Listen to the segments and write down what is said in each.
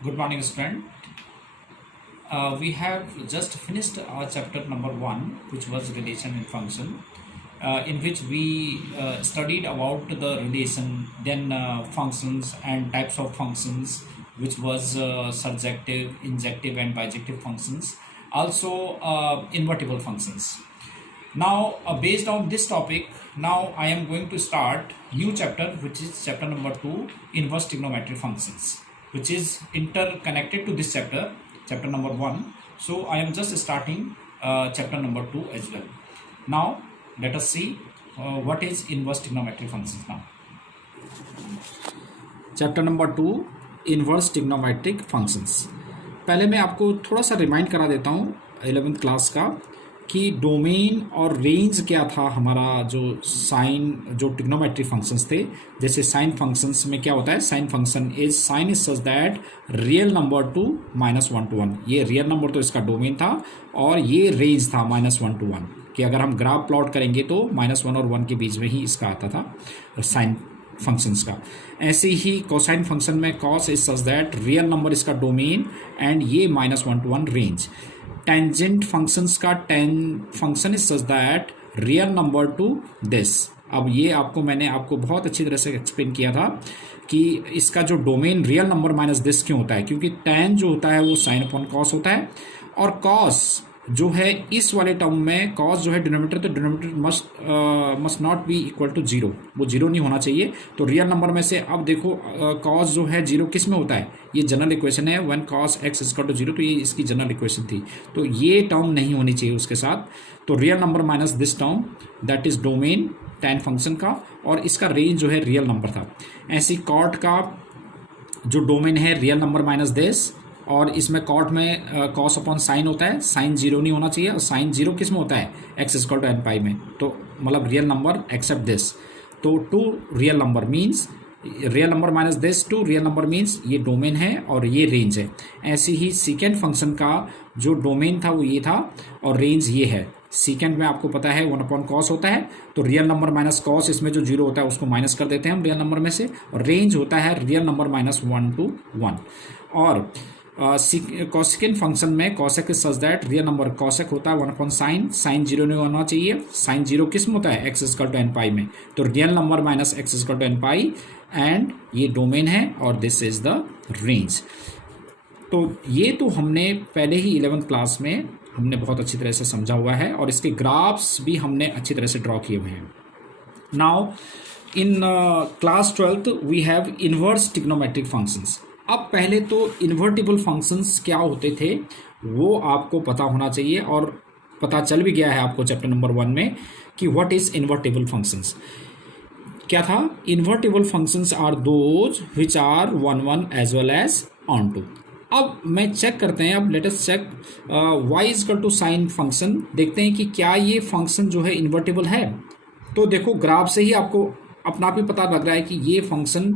Good morning, student. We have just finished our chapter number 1, which was relation and function, in which we studied about the relation, then functions and types of functions, which was surjective, injective, and bijective functions. Also, invertible functions. Now, based on this topic, now I am going to start new chapter, which is chapter number 2, inverse trigonometric functions, which is interconnected to this chapter, chapter number 1. So I am just starting chapter number 2 as well. Now let us see what is inverse trigonometric functions now. Chapter number 2 inverse trigonometric functions. पहले मैं आपको थोड़ा सा remind करा देता हूँ 11th class का कि डोमेन और रेंज क्या था हमारा जो ट्रिग्नोमेट्रिक फंक्शंस थे। जैसे साइन फंक्शंस में क्या होता है, sine function is sine is such that real number two -1 to 1। ये रियल नंबर तो इसका डोमेन था और ये रेंज था -1 to 1 कि अगर हम ग्राफ प्लॉट करेंगे तो -1 और 1 के बीच में ही इसका आता था साइन फंक्शंस का। ऐसे ही कोसाइन फंक्शन में cos is such that real number इसका डोमेन एंड ये -1 to 1 रेंज। टेंजेंट फंक्शंस का ten function is such that real number two this. अब ये मैंने आपको बहुत अच्छी तरह से एक्सप्लेन किया था कि इसका जो domain real number minus this क्यों होता है, क्योंकि टेन जो होता है वो साइन अपॉन कॉस होता है और कॉस जो है इस वाले टर्म में कॉस जो है डिनोमिनेटर, तो denominator must not be equal to 0, वो 0 नहीं होना चाहिए। तो रियल नंबर में से अब देखो कॉस जो है 0 किस में होता है, ये जनरल इक्वेशन है when cos x is equal to 0, तो ये इसकी जनरल इक्वेशन थी। तो ये टर्म नहीं होनी चाहिए उसके साथ। तो real number minus this term that is domain tan function का, और इसका रेंज जो है रियल नंबर था। ऐसी कॉट का जो डोमेन है रियल नंबर माइनस दिस, और इसमें कॉट में कॉस अपॉन साइन होता है, साइन 0 नहीं होना चाहिए, और साइन 0 किस में होता है, x equal to n pi में, तो मतलब रियल नंबर एक्सेप्ट दिस। तो to real number means real number minus this to real number means ये डोमेन है और ये रेंज है। ऐसे ही सीकेंड फंक्शन का जो डोमेन था वो ये था और रेंज ये है। सीकेंड में आपको पता है 1 अपॉन कॉस होता है, तो रियल नंबर माइनस कॉस, इसमें जो 0 होता है उसको माइनस कर देते हैं हम रियल नंबर में से, और रेंज होता है रियल नंबर -1 to 1। और कॉसेकेंड फंक्शन में cosec is such that real number cosec होता है 1 अपॉन साइन, साइन 0 नहीं होना चाहिए, साइन 0 किस में होता है, x equal to n pi में, तो real number minus x equal to n pi, and ये डोमेन है और दिस इज द रेंज। तो ये तो हमने पहले ही 11th क्लास में हमने बहुत अच्छी तरह से समझा हुआ है और इसके ग्राफ्स भी हमने अच्छी तरह से ड्रॉ किए हुए हैं। Now in class 12th we have inverse trigonometric functions. अब पहले तो इन्वर्टिबल फंक्शंस क्या होते थे वो आपको पता होना चाहिए, और पता चल भी गया है आपको चैप्टर नंबर 1 में कि व्हाट इज इन्वर्टिबल फंक्शंस। क्या था, invertible functions are those which are 1 1 as well as onto. अब मैं चेक करते हैं, अब let us check y is equal to sine function, देखते हैं कि क्या ये फंक्शन जो है इन्वर्टिबल है। तो देखो ग्राफ से ही आपको अपना आप ही पता लग रहा है कि ये फंक्शन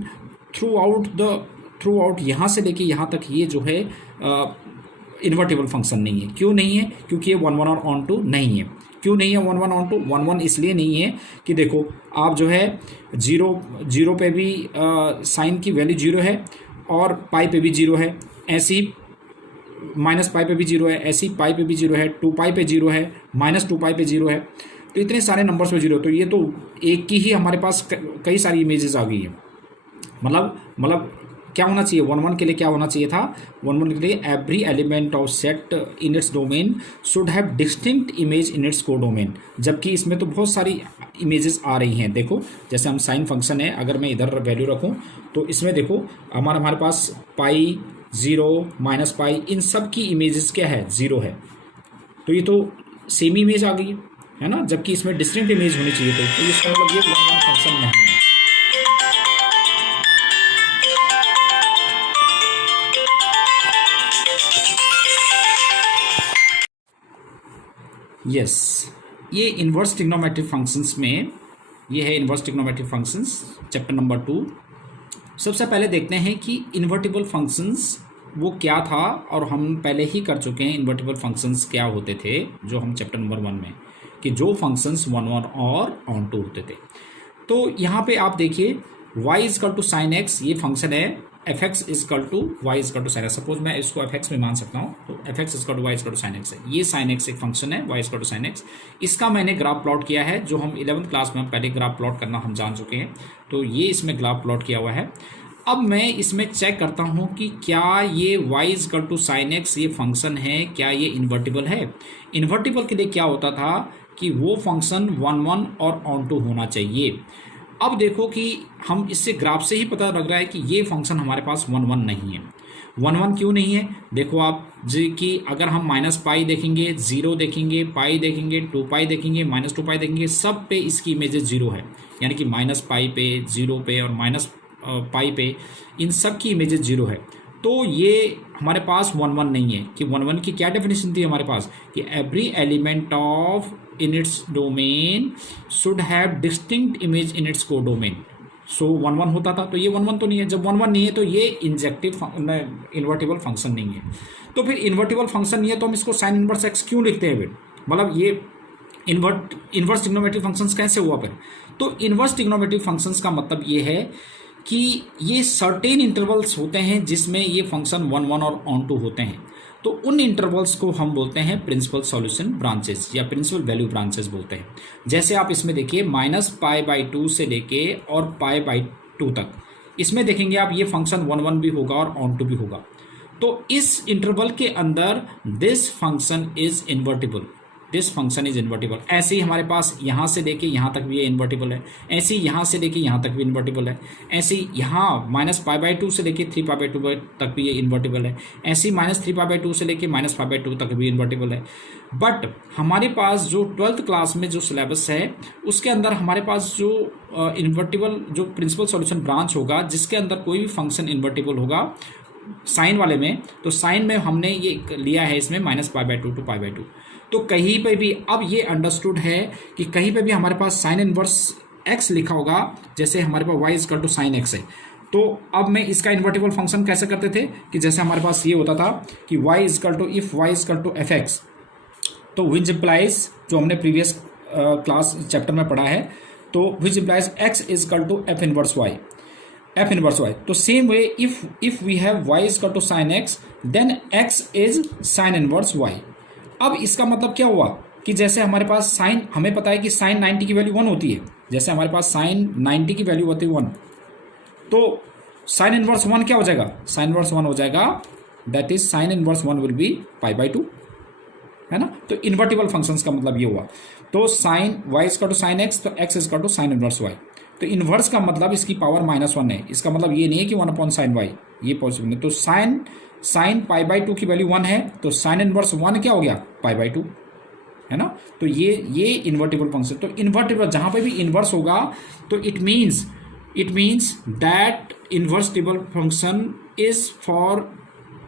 थ्रू आउट यहाँ से लेके यहाँ तक ये जो है इन्वर्टिबल फंक्शन नहीं है। क्यों नहीं है, क्योंकि ये 1 1 और ऑन टू नहीं है। क्यों नहीं है 1 1 ऑन टू, 1 1 इसलिए नहीं है कि देखो आप जो है 0 पे भी साइन की वैल्यू 0 है और पाई पे भी 0 है, ऐसी माइनस पाई पे भी 0 है, ऐसी पाई पे भी 0 है, 2 पाई पे 0 है, -2 पाई पे 0 है, तो इतने सारे नंबर्स पे 0। तो ये तो एक की ही हमारे पास कई सारी इमेजेस आ गई है। मतलब क्या होना चाहिए, 1 1 के लिए क्या होना चाहिए था, 1 1 के लिए every element of set in its domain should have distinct image in its codomain, जबकि इसमें तो बहुत सारी इमेजेस आ रही हैं। देखो जैसे हम साइन फंक्शन है, अगर मैं इधर वैल्यू रखूं तो इसमें देखो हमारे पास पाई 0 माइनस पाई, इन सब की इमेजेस क्या है, 0 है। तो ये तो सेम इमेज आ गई है ना, जबकि इसमें डिस्टिंक्ट इमेज होनी चाहिए। तो इसका मतलब ये 1 1 फंक्शन नहीं है। यस ये इन्वर्स ट्रिग्नोमेट्रिक फंक्शंस में ये है inverse trigonometric functions chapter number 2। सबसे पहले देखते हैं कि इन्वर्टिबल फंक्शंस वो क्या था, और हम पहले ही कर चुके हैं इन्वर्टिबल फंक्शंस क्या होते थे जो हम चैप्टर नंबर 1 में, कि जो फंक्शंस 1 1 और ऑन टू होते थे। तो यहाँ पे आप देखिए y is equal to sine x, ये फंक्शन है f x is equal to y is equal to sine x, suppose मैं इसको एफ एक्स में मान सकता हूँ, तो f x is equal to y is equal to sine x है, ये साइन एक्स एक फंक्शन है, y is equal to sine x, इसका मैंने ग्राफ प्लॉट किया है, जो हम 11th क्लास में हम पहले ग्राफ प्लॉट करना हम जान चुके हैं, तो ये इसमें ग्राफ प्लॉट किया हुआ है। अब मैं इसमें चेक करता हूँ कि क्या ये y is equal to sine x ये फंक्शन है, क्या ये इन्वर्टिबल है। इन्वर्टिबल के लिए क्या होता था कि वो फंक्शन 1 1 और ऑन टू होना चाहिए। अब देखो कि हम इससे ग्राफ से ही पता लग रहा है कि ये फंक्शन हमारे पास 1 1 नहीं है। 1 1 क्यों नहीं है, देखो आप जी कि अगर हम माइनस पाई देखेंगे, 0 देखेंगे, पाई देखेंगे, 2 पाई देखेंगे, माइनस 2 पाई देखेंगे, सब पे इसकी इमेजेस 0 है, यानी कि माइनस पाई पे, 0 पे और माइनस पाई पे, इन सब की इमेजेस 0 है। तो ये हमारे पास 1 1 नहीं है। कि 1 1 की क्या डेफिनेशन थी हमारे पास कि every element of in its domain should have distinct image in its को डोमेन। सो 1 1 होता था, तो ये 1 1 तो नहीं है। जब 1 1 नहीं है तो ये इंजेक्टिव इन्वर्टिबल फंक्शन नहीं है। तो फिर इन्वर्टिबल फंक्शन नहीं है तो हम इसको साइन इनवर्स एक्स क्यों लिखते हैं फिर, मतलब ये इन्वर्स ट्रिग्नोमेट्रिक फंक्शंस कैसे हुआ फिर। तो इन्वर्स ट्रिग्नोमेट्रिक फंक्शंस का मतलब ये है कि ये सर्टेन इंटरवल्स होते हैं जिसमें ये फंक्शन 1 1 और ऑन टू होते हैं, तो उन इंटरवल्स को हम बोलते हैं प्रिंसिपल सॉल्यूशन ब्रांचेस या प्रिंसिपल वैल्यू ब्रांचेस बोलते हैं। जैसे आप इसमें देखिए -π/2 से लेके और π/2 तक, इसमें देखेंगे आप ये फंक्शन 1 1 भी होगा और ऑन टू भी होगा। तो इस इंटरवल के अंदर this function is invertible, this function is invertible. ऐसे ही हमारे पास यहाँ से लेके यहाँ तक भी ये इन्वर्टिबल है, ऐसे ही यहाँ से लेके यहाँ तक भी इन्वर्टिबल है, ऐसे ही यहाँ -π/2 से लेके 3π/2 तक भी ये इन्वर्टिबल है, ऐसे ही -3π/2 से लेके -π/2 तक भी इन्वर्टिबल है। बट हमारे पास जो 12th क्लास में जो सिलेबस है उसके अंदर हमारे पास जो इन्वर्टिबल जो प्रिंसिपल सॉल्यूशन ब्रांच होगा जिसके अंदर कोई भी फंक्शन इन्वर्टिबल होगा साइन वाले में, तो साइन में हमने ये लिया है इसमें -π/2 to π/2। तो कहीं पे भी अब ये अंडरस्टूड है कि कहीं पे भी हमारे पास साइन इनवर्स एक्स लिखा होगा, जैसे हमारे पास y is equal to sine x है, तो अब मैं इसका इन्वर्टिबल फंक्शन कैसे करते थे कि जैसे हमारे पास ये होता था कि y is equal to if y is equal to f x, तो विच इम्प्लाइज जो हमने प्रीवियस क्लास चैप्टर में पढ़ा है, तो which implies x is equal to f inverse y, f inverse y. तो same way if we have y is equal to sine x then x is sine inverse y. अब इसका मतलब क्या हुआ कि जैसे हमारे पास साइन, हमें पता है कि साइन 90 की वैल्यू 1 होती है, जैसे हमारे पास साइन 90 की वैल्यू होती है 1, तो साइन इनवर्स 1 क्या हो जाएगा, साइन इनवर्स 1 हो जाएगा, that is sine inverse 1 will be π/2, है ना। तो इन्वर्टिबल फंक्शंस का मतलब ये हुआ। तो sine y is equal to sine x, तो x is equal to sine inverse y. तो इन्वर्स का मतलब इसकी पावर -1 है, इसका मतलब ये नहीं है कि 1/sin वाई, ये पॉसिबल नहीं। तो साइन π/2 की वैल्यू 1 है, तो साइन इनवर्स 1 क्या हो गया, π/2, है ना। तो ये इन्वर्टिबल फंक्शन, तो इन्वर्टिबल जहाँ पे भी इन्वर्स होगा तो it means that invertible function is for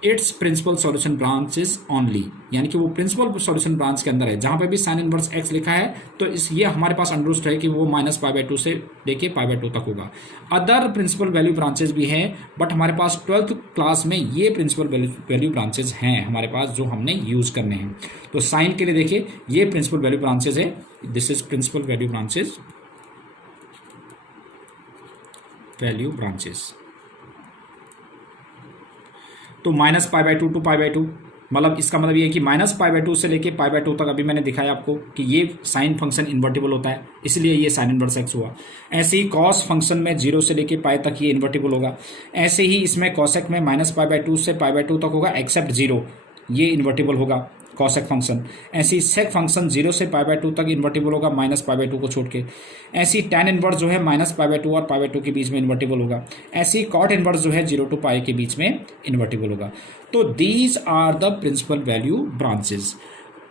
its principal solution branches only, यानी कि वो प्रिंसिपल सॉल्यूशन ब्रांच के अंदर है। जहाँ पे भी साइन इनवर्स एक्स लिखा है तो ये हमारे पास अंडरस्टूड है कि वो -π/2 से लेके π/2 तक होगा। अदर प्रिंसिपल वैल्यू ब्रांचेस भी हैं, बट हमारे पास 12th क्लास में ये प्रिंसिपल वैल्यू ब्रांचेस हैं हमारे पास जो हमने यूज करने हैं। तो साइन के लिए देखिए ये प्रिंसिपल वैल्यू ब्रांचेस है, this is principal value branches, तो -π/2 to π/2, मतलब इसका मतलब ये है कि -π/2 से लेके π/2 तक अभी मैंने दिखाया आपको कि ये साइन फंक्शन इन्वर्टिबल होता है, इसलिए ये साइन इनवर्स एक्स हुआ। ऐसे ही कॉस फंक्शन में 0 से लेके पाई तक ये इन्वर्टिबल होगा। ऐसे ही इसमें कॉसेक में -π/2 से π/2 तक होगा एक्सेप्ट 0, ये इन्वर्टिबल होगा कॉसेक फंक्शन। ऐसी सेक फंक्शन 0 से π/2 तक इन्वर्टिबल होगा -π/2 को छोड़ के। ऐसी tan इनवर्स जो है -π/2 और π/2 के बीच में इन्वर्टिबल होगा। ऐसी कॉट इनवर्स जो है 0 to π के बीच में इन्वर्टिबल होगा। तो these are the principal value branches.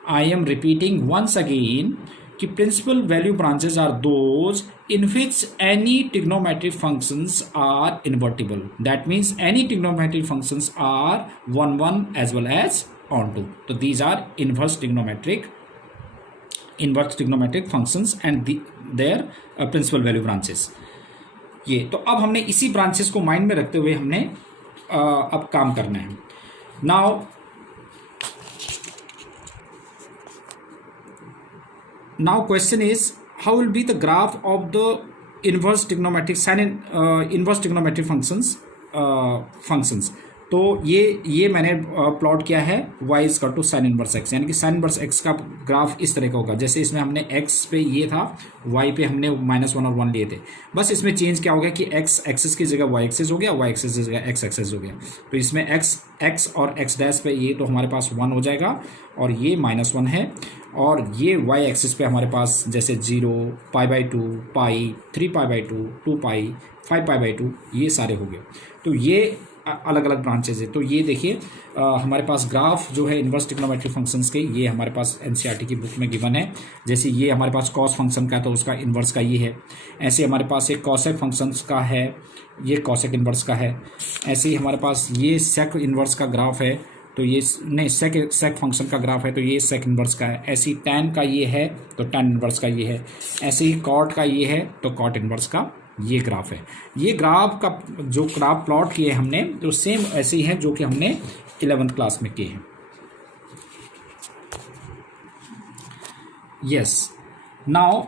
I am repeating once again कि principal value branches are those in which any trigonometric functions are invertible. That means any trigonometric functions are 1 1 as well as onto. So these are inverse trigonometric functions and their principal value branches. ये तो अब हमने इसी branches को mind में रखते हुए हमने अब काम करना है। Now question is, how will be the graph of the inverse trigonometric functions functions. तो ये मैंने प्लॉट किया है y is equal to sine inverse x, यानी कि साइन इनवर्स x का ग्राफ इस तरह का होगा। जैसे इसमें हमने x पे ये था, y पे हमने -1 और 1 लिए थे, बस इसमें चेंज क्या हो गया कि x एक्सिस की जगह y एक्सिस हो गया, y एक्सिस की जगह x एक्सिस हो गया। तो इसमें x और x डैश पे ये तो हमारे पास 1 हो जाएगा, और ये -1 है, और ये y एक्सिस पे हमारे पास जैसे 0, π/2, पाई, 3π/2, 2π, 5π/2 ये सारे हो गए। तो ये अलग अलग ब्रांचेज है। तो ये देखिए हमारे पास ग्राफ जो है इन्वर्स ट्रिग्नोमेट्रिक फंक्शंस के, ये हमारे पास एनसीईआरटी की बुक में गिवन है। जैसे ये हमारे पास कॉस फंक्शन का है तो उसका इन्वर्स का ये है। ऐसे हमारे पास एक कॉसेक फंक्शंस का है, ये कॉसेक इन्वर्स का है। ऐसे ही हमारे पास ये सेक इन्वर्स का ग्राफ है, तो ये नहीं सेक फंक्शन का ग्राफ है तो ये सेक इन्वर्स का है। ऐसे ही टैन का ये है तो टैन इन्वर्स का ये है। ऐसे ही कॉट का ये है तो कॉट इन्वर्स का ये ग्राफ है। ये ग्राफ का जो ग्राफ प्लॉट किए हमने तो सेम ऐसे ही हैं जो कि हमने 11th क्लास में किए हैं। यस, नाउ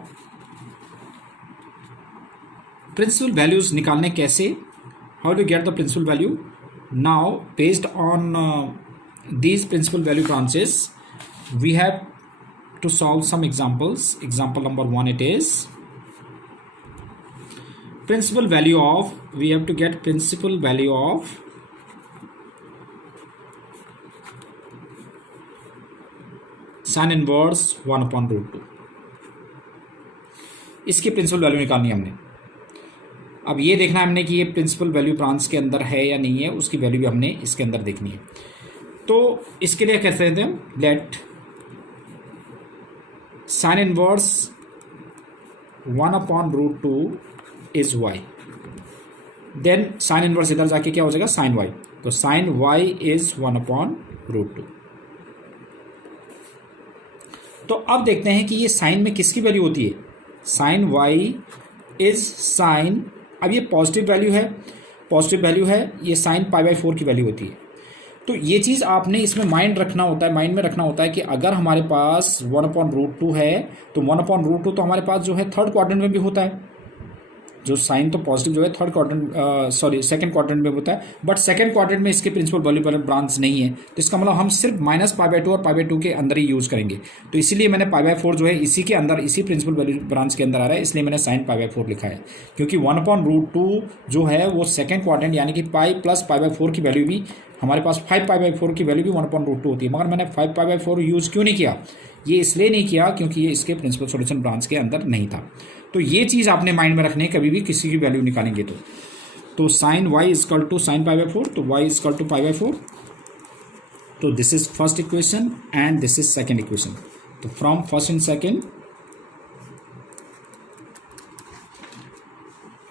प्रिंसिपल वैल्यूज निकालने कैसे, how to get the principal value. Now based on these principal value branches we have to solve some examples. Example number 1, it is principal value of, we have to get principal value of sin inverse 1/√2। इसकी principal value निकालनी है हमने। अब ये देखना है हमने कि ये प्रिंसिपल वैल्यू ब्रांच के अंदर है या नहीं है, उसकी वैल्यू भी हमने इसके अंदर देखनी है। तो इसके लिए कैसे कहते हैं, let sine inverse 1/√2 is y, then sine inverse इधर जाके क्या हो जाएगा साइन y, तो साइन y इज 1/√2। तो अब देखते हैं कि ये साइन में किसकी वैल्यू होती है, साइन y इज साइन, अब ये पॉजिटिव वैल्यू है, पॉजिटिव वैल्यू है, ये साइन π/4 की वैल्यू होती है। तो ये चीज़ आपने इसमें माइंड रखना होता है, माइंड में रखना होता है कि अगर हमारे पास 1/√2 है तो 1/√2 तो हमारे पास जो है थर्ड क्वाड्रेंट में भी होता है। जो साइन तो पॉजिटिव जो है थर्ड क्वाड्रेंट सेकंड क्वाड्रेंट में होता है, बट सेकंड क्वाड्रेंट में इसके प्रिंसिपल वैल्यू ब्रांच नहीं है। तो इसका मतलब हम सिर्फ -π/2 और π/2 के अंदर ही यूज़ करेंगे। तो इसीलिए मैंने π/4 जो है इसी के अंदर, इसी प्रिंसिपल वैल्यू ब्रांच के अंदर आ रहा है, इसलिए मैंने साइन π/4 लिखा है। क्योंकि 1/√2 जो है वो सेकंड क्वाड्रेंट यानी कि पाई प्लस π/4 की वैल्यू भी हमारे पास 5π/4 की वैल्यू भी 1/√2 होती है। मगर मैंने 5π/4 यूज़ क्यों नहीं किया, ये इसलिए नहीं किया क्योंकि ये इसके प्रिंसिपल सॉल्यूशन ब्रांच के अंदर नहीं था। तो ये चीज़ आपने माइंड में रखनी है कभी भी किसी की वैल्यू निकालेंगे तो sine y is equal to sine π/4, तो y इज इक्वल टू π/4। तो this is first equation and this is second equation. तो from first and second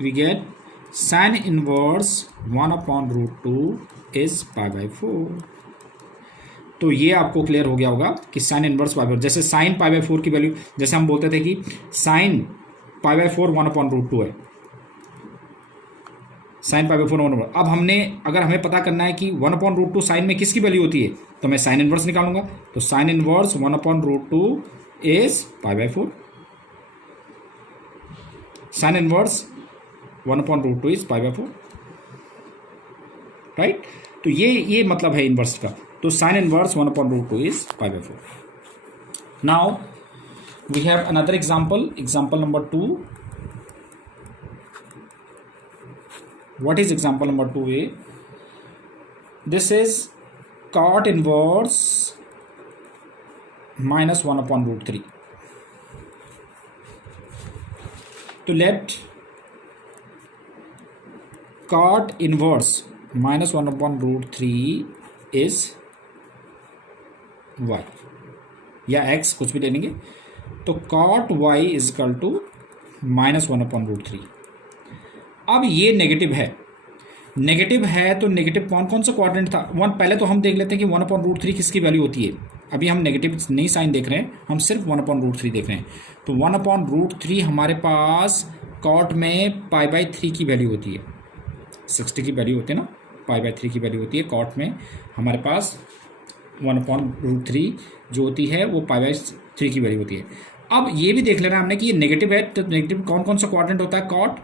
we get sine inverse 1/√2 is π/4। तो ये आपको क्लियर हो गया होगा कि साइन इनवर्स π/4, जैसे साइन π/4 की वैल्यू, जैसे हम बोलते थे कि साइन π/4 1/√2 है, साइन π/4 1/√2। अब हमने अगर हमें पता करना है कि 1/√2 साइन में किसकी वैल्यू होती है, तो मैं साइन इनवर्स निकालूंगा। तो sine inverse 1/√2 is π/4, sine inverse 1/√2 is π/4, right. तो ये मतलब है इनवर्स का। तो sine inverse 1/√2 is π/4। Now we have another example, example number 2. What is example number 2a? This is cot inverse -1/√3. तो let cot inverse -1/√3 is y या x, कुछ भी ले लेंगे। तो cot y is equal to -1/√3। अब ये नेगेटिव है, नेगेटिव है तो नेगेटिव कौन कौन सा क्वाड्रेंट था, पहले तो हम देख लेते हैं कि 1/√3 किसकी वैल्यू होती है। अभी हम नेगेटिव नहीं साइन देख रहे हैं, हम सिर्फ 1/√3 देख रहे हैं। तो 1/√3 हमारे पास कॉट में π/3 की वैल्यू होती है, 60 की वैल्यू होती है ना, π/3 की वैल्यू होती है कॉट में हमारे पास। 1/√3 जो होती है वो π/3 की वैल्यू होती है। अब ये भी देख लेना हमने कि ये नेगेटिव है, तो नेगेटिव कौन कौन सा क्वाड्रेंट होता है, कॉट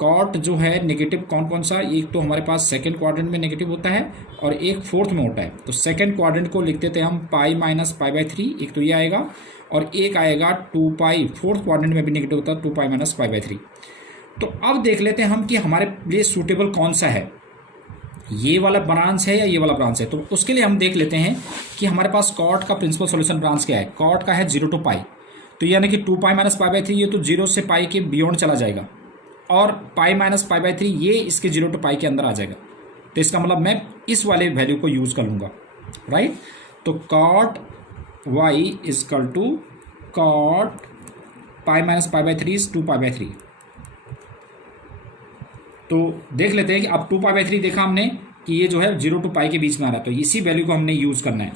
कॉट जो है नेगेटिव कौन कौन सा, एक तो हमारे पास सेकंड क्वाड्रेंट में नेगेटिव होता है और एक फोर्थ में होता है। तो सेकंड क्वाड्रेंट को लिखते थे हम पाई माइनस पाई बाई 3, एक तो ये आएगा, और एक आएगा 2 पाई, फोर्थ क्वाड्रेंट में भी नेगेटिव होता है 2 पाई माइनस पाई बाई 3। तो अब देख लेते हैं हम कि हमारे लिए सूटेबल कौन सा है, ये वाला ब्रांच है या ये वाला ब्रांच है। तो उसके लिए हम देख लेते हैं कि हमारे पास कॉट का प्रिंसिपल सॉल्यूशन ब्रांच क्या है। कॉट का है 0 to पाई, तो यानी कि 2 पाई माइनस पाई बाई 3 ये तो 0 से पाई के बियॉन्ड चला जाएगा, और पाई माइनस पाई बाई 3 ये इसके 0 to पाई के अंदर आ जाएगा। तो इसका मतलब मैं इस वाले वैल्यू को यूज़ कर लूँगा, राइट। तो cot y is equal to cot pi minus pi by 3 is 2 pi by 3। तो देख लेते हैं कि अब 2 पाई बाई 3 देखा हमने कि ये जो है 0 to पाई के बीच में आ रहा है, तो इसी वैल्यू को हमने यूज़ करना है।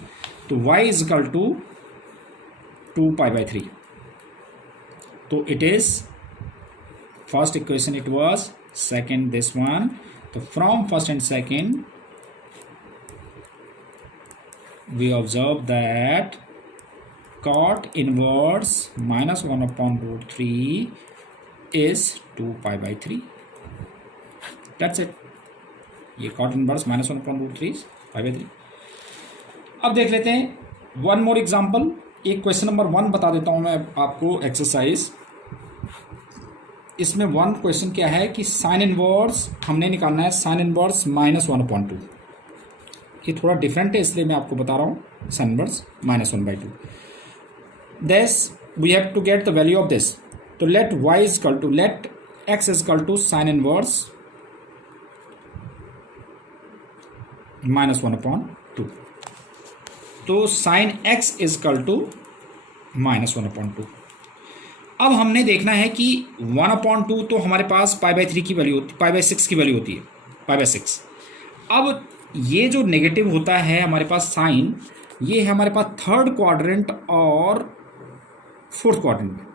तो y is equal to 2 pi by 3। तो it is first equation it was, second this one. तो from first and second we observe that cot inverse minus 1 upon root 3 is 2 pi by 3. That's it. ये cot inverse minus 1 upon root 3 is pi by 3. अब देख लेते हैं one more example. एक question number 1 बता देता हूँ मैं आपको एक्सरसाइज। इसमें वन क्वेश्चन क्या है कि साइन इनवर्स हमने निकालना है, साइन इनवर्स माइनस 1 अपॉन 2। ये थोड़ा डिफरेंट है इसलिए मैं आपको बता रहा हूँ, sine inverse minus 1/2। This we have to get the value of this. तो let y is equal to, let x is equal to sin inverse minus 1 upon 2. तो sin x is equal to minus 1 upon 2। अब हमने देखना है कि 1 upon 2 तो हमारे पास पाई by 3 की वैल्यू होती, पाई बाई 6 की वैल्यू होती है, पाई बाई 6। अब ये जो नेगेटिव होता है हमारे पास साइन, ये है हमारे पास थर्ड क्वाड्रेंट और फोर्थ क्वाड्रेंट में।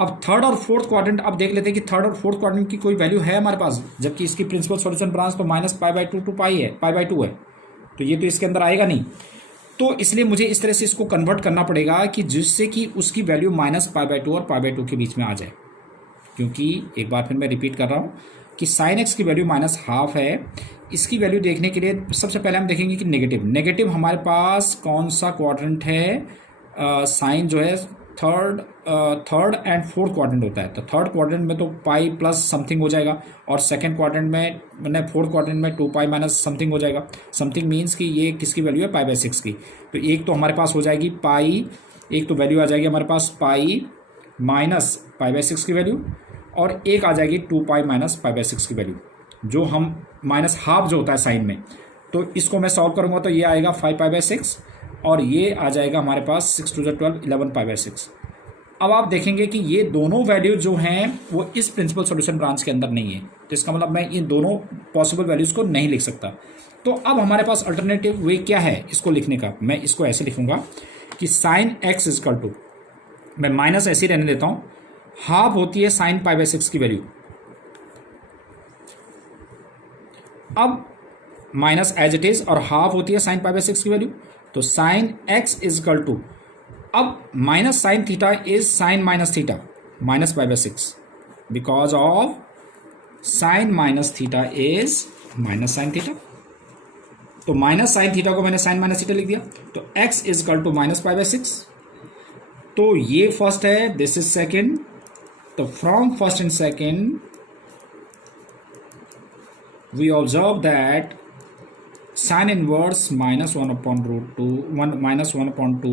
अब थर्ड और फोर्थ क्वाड्रेंट, अब देख लेते हैं कि थर्ड और फोर्थ क्वाड्रेंट की कोई वैल्यू है हमारे पास, जबकि इसकी प्रिंसिपल सॉल्यूशन ब्रांच तो माइनस पाई बाई 2 टू पाई है, पाई बाई 2 है, तो ये तो इसके अंदर आएगा नहीं। तो इसलिए मुझे इस तरह से इसको कन्वर्ट करना पड़ेगा कि जिससे कि उसकी वैल्यू माइनस पाई बाई 2 और पाई बाई 2 के बीच में आ जाए। क्योंकि एक बार फिर मैं रिपीट कर रहा हूँ कि साइन एक्स की वैल्यू माइनस हाफ है। इसकी वैल्यू देखने के लिए सबसे पहले हम देखेंगे कि नेगेटिव हमारे पास कौन सा क्वाड्रेंट है। साइन जो है थर्ड एंड फोर्थ क्वाड्रेंट होता है। तो थर्ड क्वाड्रेंट में तो पाई प्लस समथिंग हो जाएगा, और सेकंड क्वाड्रेंट में मैंने फोर्थ क्वाड्रेंट में 2 पाई माइनस समथिंग हो जाएगा। समथिंग मीन्स कि ये किसकी वैल्यू है, पाई बाई 6 की। तो एक तो हमारे पास हो जाएगी पाई, एक तो वैल्यू आ जाएगी हमारे पास पाई माइनस पाई बाई 6 की वैल्यू, और एक आ जाएगी 2 पाई माइनस पाई बाई 6 की वैल्यू, जो हम माइनस हाफ जो होता है साइन में। तो इसको मैं सॉल्व करूँगा तो ये आएगा 5 पाई बाई 6, और ये आ जाएगा हमारे पास 6 2 12 11 पाई बाई 6। अब आप देखेंगे कि ये दोनों वैल्यू जो हैं वो इस प्रिंसिपल सॉल्यूशन ब्रांच के अंदर नहीं है, तो इसका मतलब मैं इन दोनों पॉसिबल वैल्यूज़ को नहीं लिख सकता। तो अब हमारे पास अल्टरनेटिव वे क्या है इसको लिखने का। मैं इसको ऐसे लिखूंगा कि साइन एक्स इजकल टू, मैं माइनस ऐसे ही रहने देता हूँ, हाफ होती है साइन पाई बाई 6 की वैल्यू। अब माइनस एज इट इज, और हाफ होती है साइन पाई बाई 6 की वैल्यू। तो साइन एक्स इजकल टू, अब minus sine theta is sine minus theta minus pi by 6, because of sine minus theta is minus sine theta. तो minus sine theta को मैंने sine minus theta लिख दिया। तो x is equal to minus pi by 6। तो ये first है, this is second. तो from first and second we observe that sin inverse minus 1 upon root 2 minus 1 upon 2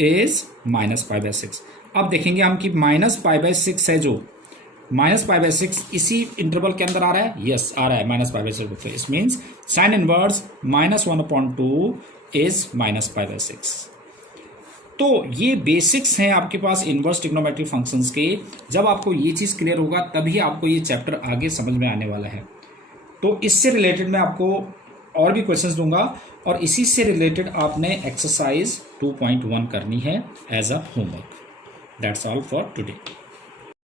is minus pi by 6। अब देखेंगे हम कि माइनस पाई बाई 6 है, जो माइनस पाई बाई 6 इसी इंटरवल के अंदर आ रहा है। यस, आ रहा है माइनस पाई बाई 6। इस means sine inverse minus 1 upon 2 is minus pi by 6। तो ये बेसिक्स हैं आपके पास इनवर्स ट्रिग्नोमेट्रिक फंक्शंस के। जब आपको ये चीज़ क्लियर होगा तभी आपको ये चैप्टर आगे समझ में आने वाला है। तो इससे रिलेटेड मैं आपको और भी क्वेश्चंस दूंगा, और इसी से रिलेटेड आपने एक्सरसाइज 2.1 करनी है as a homework. That's all for today.